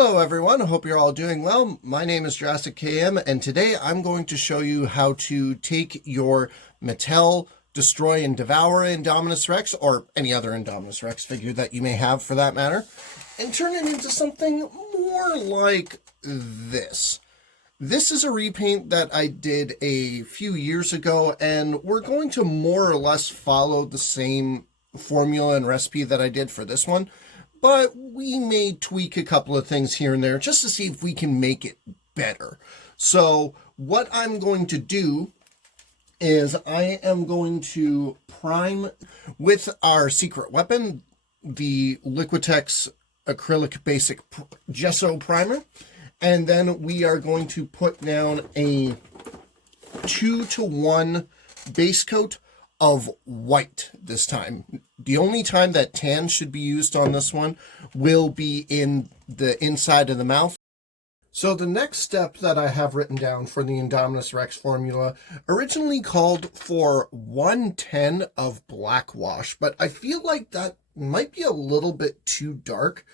Hello everyone, I hope you're all doing well. My name is JurassicKM and today I'm going to show you how to take your Mattel Destroy and Devour Indominus Rex, or any other Indominus Rex figure that you may have for that matter, and turn it into something more like this. This is a repaint that I did a few years ago, and we're going to more or less follow the same formula and recipe that I did for this one. But we may tweak a couple of things here and there just to see if we can make it better. So what I'm going to do is I am going to prime with our secret weapon, the Liquitex Acrylic Basic Gesso Primer. And then we are going to put down a 2-to-1 base coat of white this time. The only time that tan should be used on this one will be in the inside of the mouth. So the next step that I have written down for the Indominus Rex formula originally called for 110 of black wash, but I feel like that might be a little bit too dark.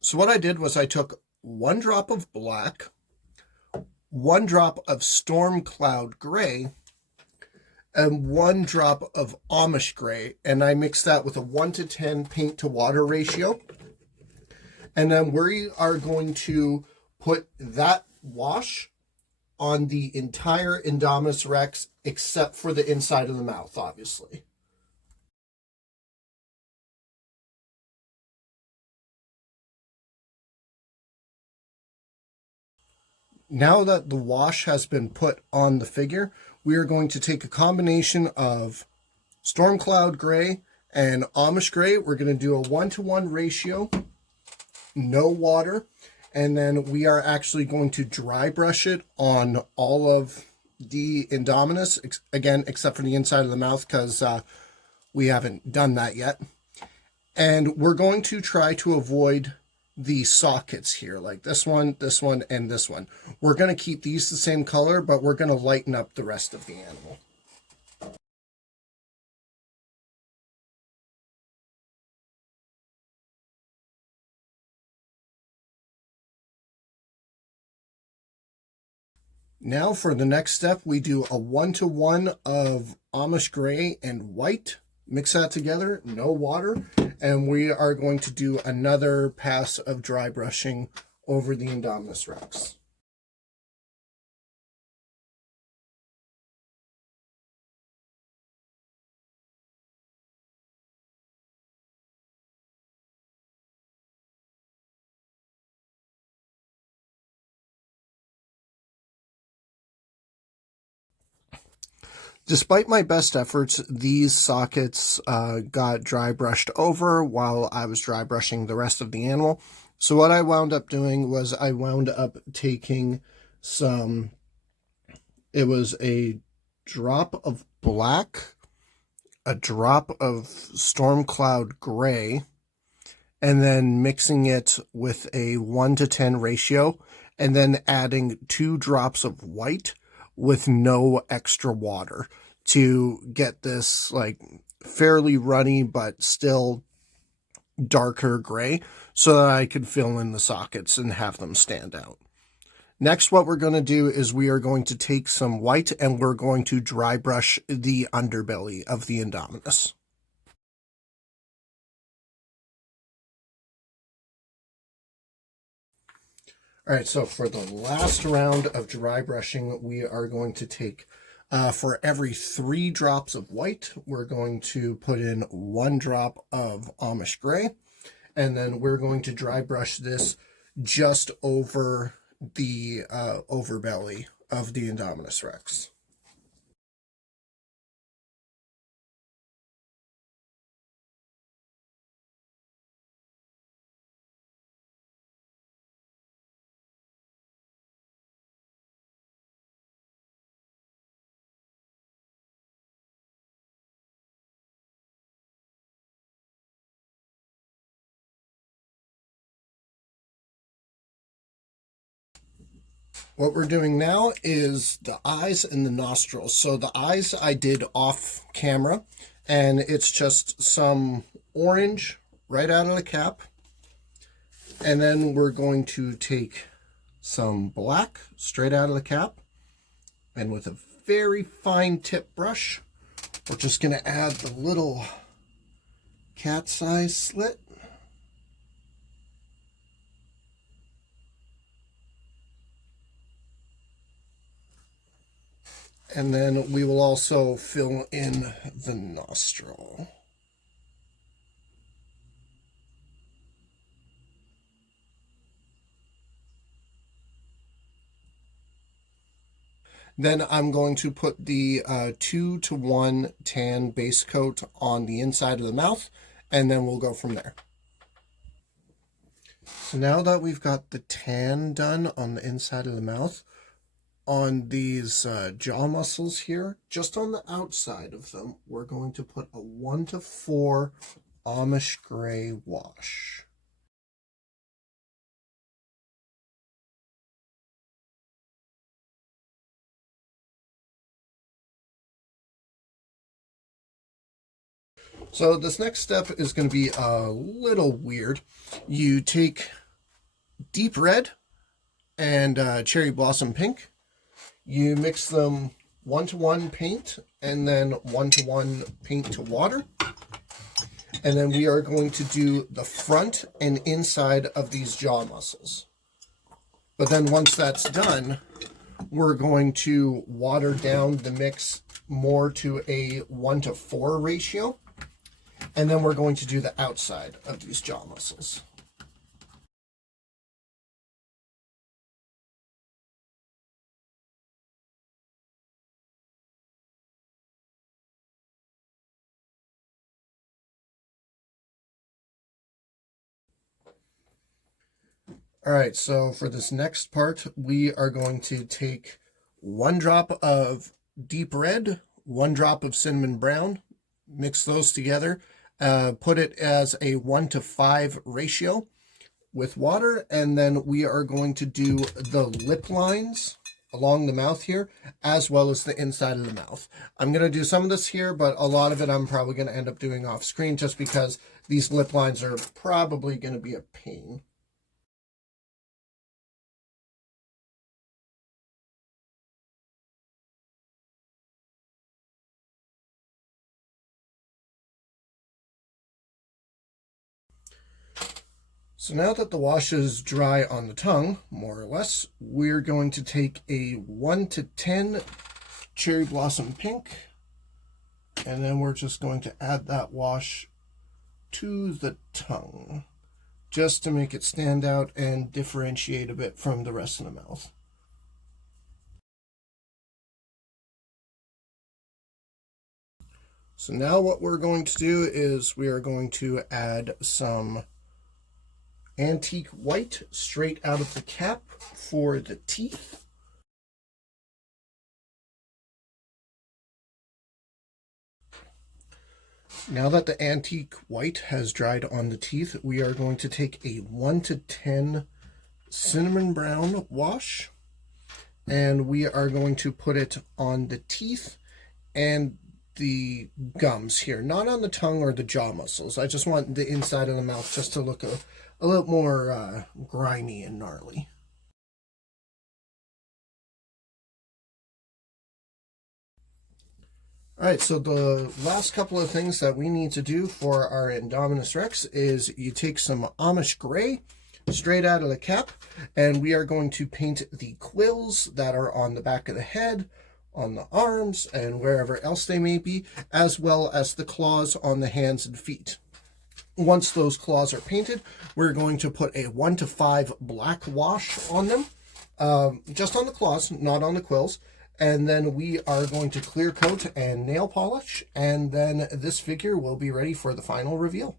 So what I did was I took 1 drop of black, 1 drop of Storm Cloud Gray, and 1 drop of Amish Gray, and I mixed that with a 1-to-10 paint to water ratio. And then we are going to put that wash on the entire Indominus Rex except for the inside of the mouth, obviously. Now that the wash has been put on the figure, we are going to take a combination of Storm Cloud Gray and Amish Gray. We're going to do a 1-to-1 ratio, no water, and then we are actually going to dry brush it on all of the Indominus, again, except for the inside of the mouth because we haven't done that yet. And we're going to try to avoid the sockets here, like this one, and this one. We're going to keep these the same color, but we're going to lighten up the rest of the animal. Now for the next step, we do a 1-to-1 of Amish Gray and white. Mix that together, no water, and we are going to do another pass of dry brushing over the Indominus Rex. Despite my best efforts, these sockets got dry brushed over while I was dry brushing the rest of the animal. So what I wound up doing was I wound up taking some, it was a drop of black, a drop of Storm Cloud Gray, and then mixing it with a 1-to-10 ratio, and then adding 2 drops of white with no extra water to get this like fairly runny but still darker gray so that I could fill in the sockets and have them stand out. Next, what we're going to do is we are going to take some white and we're going to dry brush the underbelly of the Indominus. All right, so for the last round of dry brushing, we are going to take, for every 3 drops of white, we're going to put in 1 drop of Amish Gray, and then we're going to dry brush this just over the overbelly of the Indominus Rex. What we're doing now is the eyes and the nostrils. So the eyes I did off camera, and it's just some orange right out of the cap. And then we're going to take some black straight out of the cap, and with a very fine tip brush, we're just going to add the little cat size slit. And then we will also fill in the nostril. Then I'm going to put the 2-to-1 tan base coat on the inside of the mouth, and then we'll go from there. So now that we've got the tan done on the inside of the mouth, on these jaw muscles here, just on the outside of them, we're going to put a 1-to-4 Amish gray wash. So this next step is going to be a little weird. You take deep red and cherry blossom pink. You mix them 1-to-1 paint and then 1-to-1 paint to water. And then we are going to do the front and inside of these jaw muscles. But then once that's done, we're going to water down the mix more to a 1-to-4 ratio. And then we're going to do the outside of these jaw muscles. All right, so for this next part, we are going to take 1 drop of deep red, 1 drop of cinnamon brown, mix those together, put it as a 1-to-5 ratio with water, and then we are going to do the lip lines along the mouth here, as well as the inside of the mouth. I'm going to do some of this here, but a lot of it I'm probably going to end up doing off screen just because these lip lines are probably going to be a pain. So now that the wash is dry on the tongue, more or less, we're going to take a 1-to-10 cherry blossom pink, and then we're just going to add that wash to the tongue, just to make it stand out and differentiate a bit from the rest of the mouth. So now what we're going to do is we are going to add some antique white straight out of the cap for the teeth. Now that the antique white has dried on the teeth, we are going to take a 1-to-10 cinnamon brown wash, and we are going to put it on the teeth and the gums here, not on the tongue or the jaw muscles. I just want the inside of the mouth just to look a little more grimy and gnarly. All right, so the last couple of things that we need to do for our Indominus Rex is you take some Amish gray straight out of the cap, and we are going to paint the quills that are on the back of the head, on the arms, and wherever else they may be, as well as the claws on the hands and feet. Once those claws are painted, we're going to put a 1-to-5 black wash on them, just on the claws, not on the quills. And then we are going to clear coat and nail polish, and then this figure will be ready for the final reveal.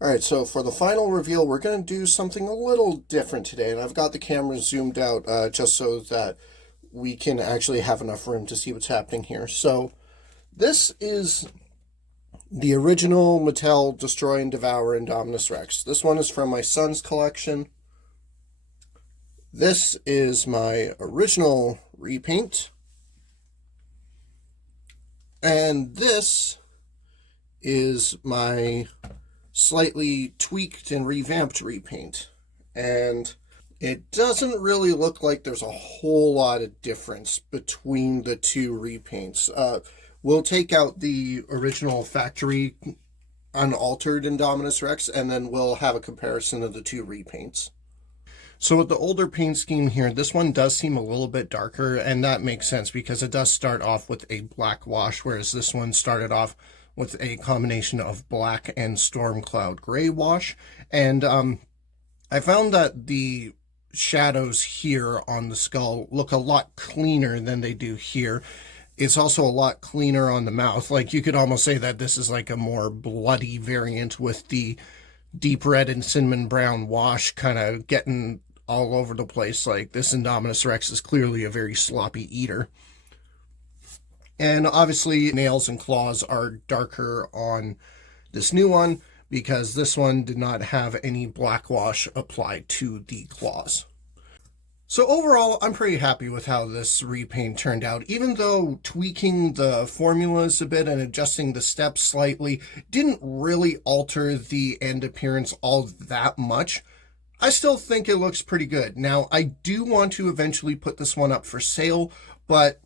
All right, so for the final reveal, we're going to do something a little different today, and I've got the camera zoomed out just so that we can actually have enough room to see what's happening here. So this is the original Mattel Destroy and Devour Indominus Rex. This one is from my son's collection. This is my original repaint, and this is my slightly tweaked and revamped repaint. And it doesn't really look like there's a whole lot of difference between the two repaints. We'll take out the original factory unaltered Indominus Rex, and then we'll have a comparison of the two repaints. So with the older paint scheme here, this one does seem a little bit darker, and that makes sense because it does start off with a black wash, whereas this one started off with a combination of black and storm cloud gray wash. And I found that the shadows here on the skull look a lot cleaner than they do here. It's also a lot cleaner on the mouth. Like, you could almost say that this is like a more bloody variant with the deep red and cinnamon brown wash kind of getting all over the place. Like, this Indominus Rex is clearly a very sloppy eater. And obviously nails and claws are darker on this new one because this one did not have any black wash applied to the claws. So overall, I'm pretty happy with how this repaint turned out, even though tweaking the formulas a bit and adjusting the steps slightly didn't really alter the end appearance all that much. I still think it looks pretty good. Now, I do want to eventually put this one up for sale, but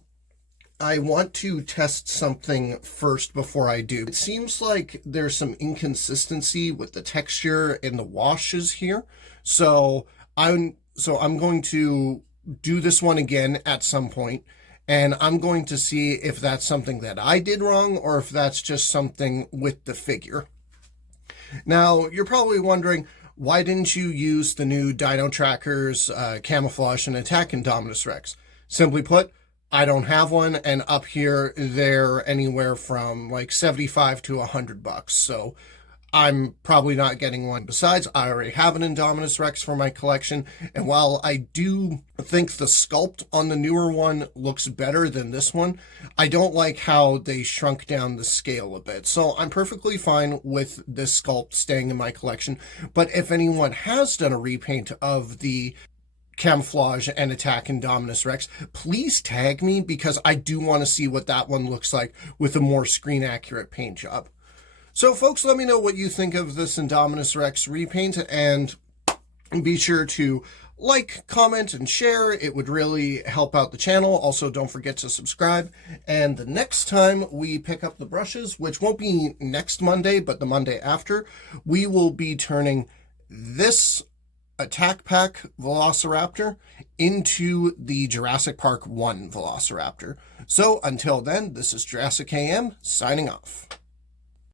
I want to test something first before I do. It seems like there's some inconsistency with the texture and the washes here. So I'm going to do this one again at some point, and I'm going to see if that's something that I did wrong or if that's just something with the figure. Now, you're probably wondering, why didn't you use the new Dino Trackers Camouflage and Attack Indominus Rex? Simply put, I don't have one, and up here they're anywhere from like $75 to $100, so I'm probably not getting one. Besides, I already have an Indominus Rex for my collection, and while I do think the sculpt on the newer one looks better than this one, I don't like how they shrunk down the scale a bit. So I'm perfectly fine with this sculpt staying in my collection, but if anyone has done a repaint of the Camouflage and Attack Indominus Rex, please tag me because I do want to see what that one looks like with a more screen accurate paint job. So folks, let me know what you think of this Indominus Rex repaint, and be sure to like, comment, and share. It would really help out the channel. Also, don't forget to subscribe. And the next time we pick up the brushes, which won't be next Monday, but the Monday after, we will be turning this Attack Pack Velociraptor into the Jurassic Park 1 Velociraptor. So until then, this is JurassicKM signing off.